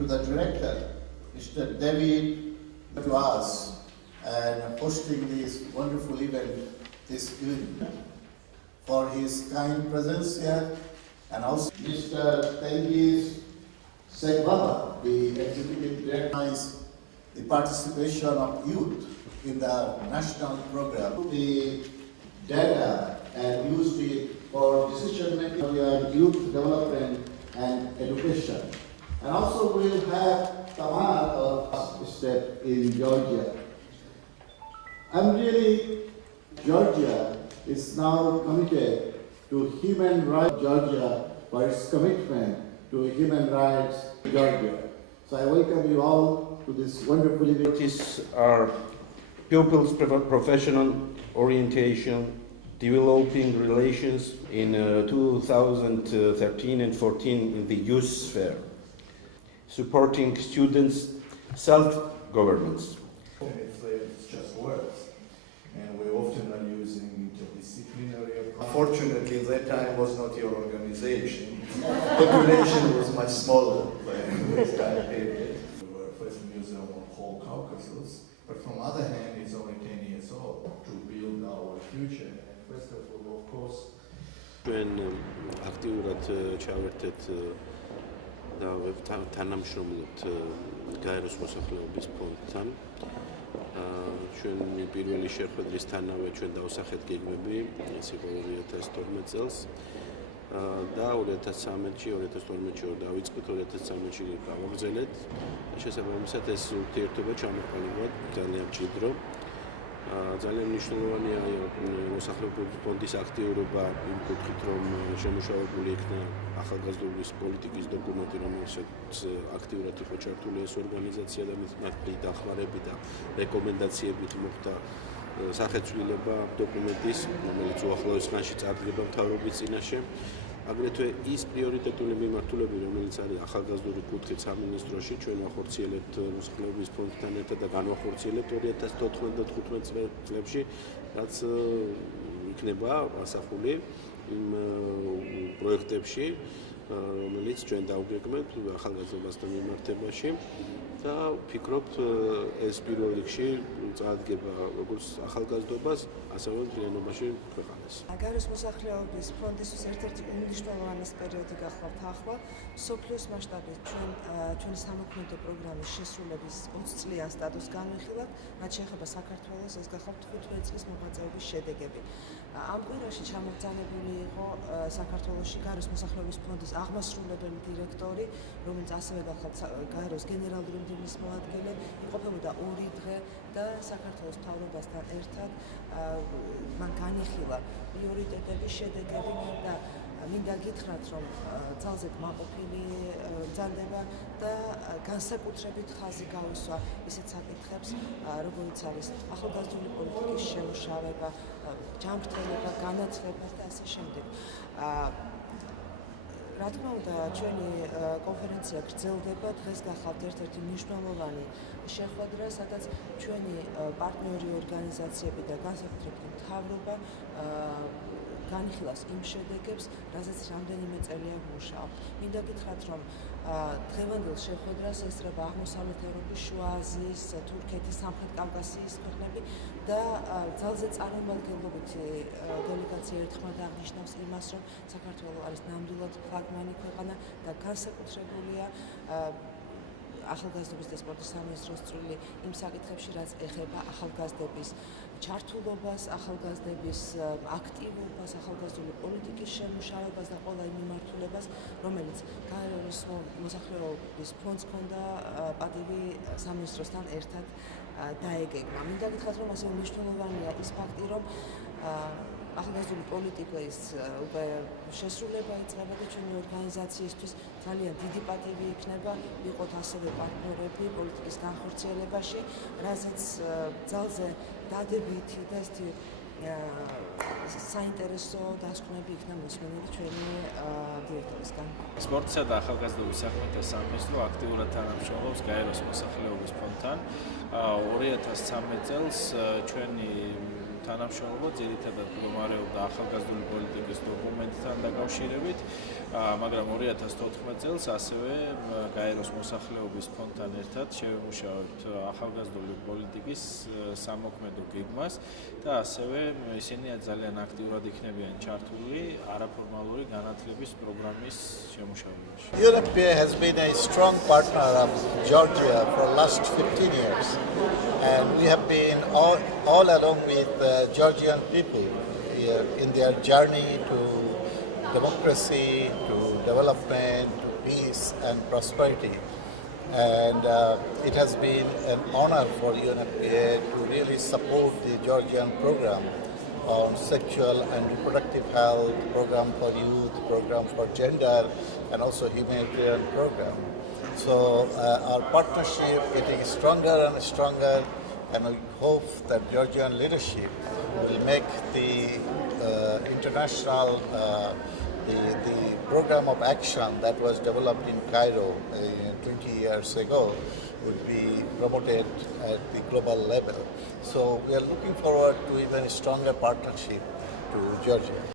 to the director, Mr. David, to us and hosting this wonderful event this evening for his kind presence here, and also Mr. Tengiz Segbaba, the executive director, the participation of youth in the national program, the data and use it for decision making, youth development and education. And also we will have Tamar step in Georgia. I'm really, Georgia is now committed to human rights. Georgia for its commitment to human rights in Georgia. So I welcome you all to this wonderful event. These are pupils' professional orientation, developing relations in 2013 and 14 in the youth sphere, supporting students' self-governance. It's just words, and we often are using interdisciplinary approach. Unfortunately, that time was not your organization. Population was much smaller than this time period. We were first museum of whole Caucasus, but from other hand, it's only 10 years old to build our future. And first of all, of course, ჩვენ აქტიურად ჩავერთეთ და თანამშრომლობთ გაეროს მოსახლეობის ფონდთან. ჩვენი პირველი შეხვედრისთანავე ჩვენ დავსახეთ გეგმები, ეს იყო 2012 წელს. და 2013-ში, 2012-ში დავიწყეთ, 2013-ში გავაგრძელეთ. შესაბამისად ეს ურთიერთობა ჩამოყალიბდა ძალიან მჭიდრო. ძალიან მნიშვნელოვანია მოსახლეობის ფონდის აქტიურობა იმ კუთხით, რომ შემუშავებული იქნა ახალგაზრდობის პოლიტიკის დოკუმენტი, რომელსაც აქტიურად იყო ჩართული ეს ორგანიზაცია და მათი დახმარებით და რეკომენდაციებით მოხდა სახეცვლილება დოკუმენტის, რომელიც უახლოეს ხანში წარდგება მთავრობის წინაშე. აგრეთვე ის პრიორიტეტული მიმართულები, რომელიც არის ახალგაზრდული კუთხით სამინისტროში, ჩვენ ვახორციელებთ მოსახლეობის ფონდთან ერთად და განვახორციელებთ 2014 და 2015 წლებში, რაც იქნება ასახული იმ პროექტებში, რომელიც ჩვენ დავგეგმეთ ახალგაზრდობასთან მიმართებაში და ვფიქრობთ ეს პირველ რიგში წარადგება როგორც ახალგაზრდობას, ასევე მთლიანობაში ქვეყანას. გაეროს მოსახლეობის ფონდისთვის ერთ-ერთი უმნიშვნელოვანესი პერიოდი გახლავთ ახლა, მსოფლიოს მასშტაბით ჩვენი სამოქმედო პროგრამის შესრულების 20 წლიან სტატუსს განვიხილავთ, რაც შეეხება საქართველოს, ეს გახლავთ 15 წლის მოღვაწეობის შედეგები. ამ კვირაში ჩამოგზავნებული იყო საქართველოში გაეროს მოსახლეობის ფონდის აღმასრულებელი დირექტორი, რომელიც ასევე გახლავთ გაეროს გენერალური მდივნის მოადგილე, იმყოფებოდა 2 დღე და საქართველოს მთავრობასთან ერთად მან განიხილა პრიორიტეტები, შედეგები და მინდა გითხრათ, რომ ძალზე კმაყოფილი ბრძანდება და განსაკუთრებით ხაზი გავისვა ისეთ საკითხებს, როგორიც არის ახალგაზრდული პოლიტიკის შემუშავება, ჯანმრთელობა, განათლება და ასე შემდეგ. რა თქმა უნდა, ჩვენი კონფერენცია გრძელდება, დღეს გახლავთ ერთ-ერთი მნიშვნელოვანი შეხვედრა, სადაც ჩვენი პარტნიორი ორგანიზაციები და განსაკუთრებით მთავრობა განიხილავს იმ შედეგებს, რაზეც რამდენიმე წელია ვმუშაობთ. მინდა გითხრათ, რომ დღევანდელ შეხვედრას ესწრება აღმოსავლეთ ევროპის, შუა აზიის, თურქეთის, სამხრეთ კავკასიის ქვეყნები და ძალზე წარმომადგენლობითი დელეგაცია ერთხმად აღნიშნავს იმას, რომ საქართველო არის ნამდვილად ფლაგმანი ქვეყანა და განსაკუთრებულია ახალგაზრდობის და სპორტის სამინისტროს წვლილი იმ საკითხებში, რაც ეხება ახალგაზრდების ჩართულობას, ახალგაზრდების აქტიურობას, ახალგაზრდული პოლიტიკის შემუშავებას და ყველა იმ მიმართულებას, რომელიც გაეროს მოსახლეობის ფონდს ჰქონდა პატივი სამინისტროსთან ერთად დაეგეგმა. მინდა გითხრათ, რომ ასევე მნიშვნელოვანია ის ფაქტი, რომ ახალგაზრდული პოლიტიკის უკვე შესრულება იწყება და ჩვენი ორგანიზაციისთვის ძალიან დიდი პატივი იქნება ვიყოთ ასევე პარტნიორები პოლიტიკის განხორციელებაში, რაზეც ძალზე დადებითი და ესეთი საინტერესო დასკვნები იქნა მოსმენილი ჩვენი დირექტორისგან. სპორტისა და ახალგაზრდობის საქმეთა სამინისტრო აქტიურად თანამშრომლობს გაეროს მოსახლეობის ფონდთან. 2013 წელს ჩვენი თანამშრომლობა ძირითადად მდგომარეობდა ახალგაზრდული პოლიტიკის დოკუმენტთან დაკავშირებით, მაგრამ 2014 წელს ასევე გაეროს მოსახლეობის ფონდთან ერთად შევიმუშავებთ ახალგაზრდული პოლიტიკის სამოქმედო გეგმას და ასევე ისინი ძალიან აქტიურად იქნებიან ჩართული არაფორმალური განათლების პროგრამის შემუშავებაში. UNFPA has been a strong partner of Georgia for the last 15 years, and we have been all along with the Georgian people in their journey to democracy, to development, to peace and prosperity. And it has been an honor for UNFPA to really support the Georgian program on sexual and reproductive health, program for youth, program for gender, and also humanitarian program. So our partnership getting stronger and stronger, and we hope that Georgian leadership will make the international the program of action that was developed in Cairo 20 years ago would be promoted at the global level. So we are looking forward to even stronger partnership to Georgia.